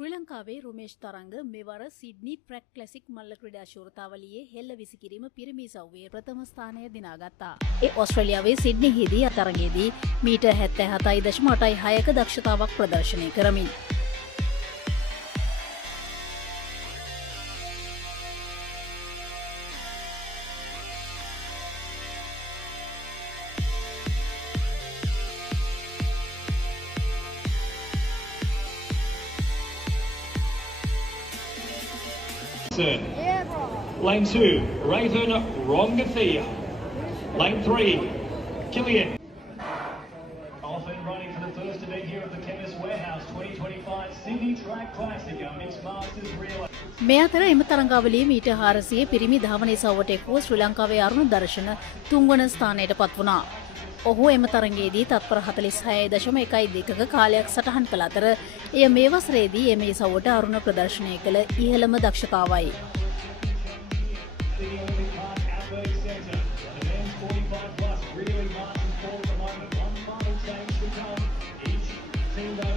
ශ්‍රී ලංකාවේ රුමේෂ් තරංග මෙවර සිඩ්නි ට්‍රැක් ක්ලාසික් මල්ල ක්‍රීඩා ශූරතාවලියේ හෙළ විසිකිරීම පිරිමි සව්වේ ප්‍රථම ස්ථානය දිනාගත්තා. ඒ ඕස්ට්‍රේලියාවේ සිඩ්නිහිදී තරගයේදී මීටර් 77.86ක දක්ෂතාවක් ප්‍රදර්ශනය කරමින් Lane 2, Raven Rongathia. Lane 3, Killian. Off and running for the first event here at the Chemist Warehouse 2025 Sydney Track Classic, our Mixed Masters Relay. මේ අතර එම තරඟාවලියේ මීටර් 400 පිරිමි ධාවනයේ සවුවට එක්වූ ශ්‍රී ලංකාවේ අරුණ දර්ශන තුන්වන ස්ථානයට පත් වුණා. ඔහු එම තරඟයේදී තත්පර 46.12ක කාලයක් සටහන් කළ අතර එය මේ වසරේදී මේ සවුවට අරුණ ප්‍රදර්ශනය කළ ඉහළම දක්ෂතාවයි. Team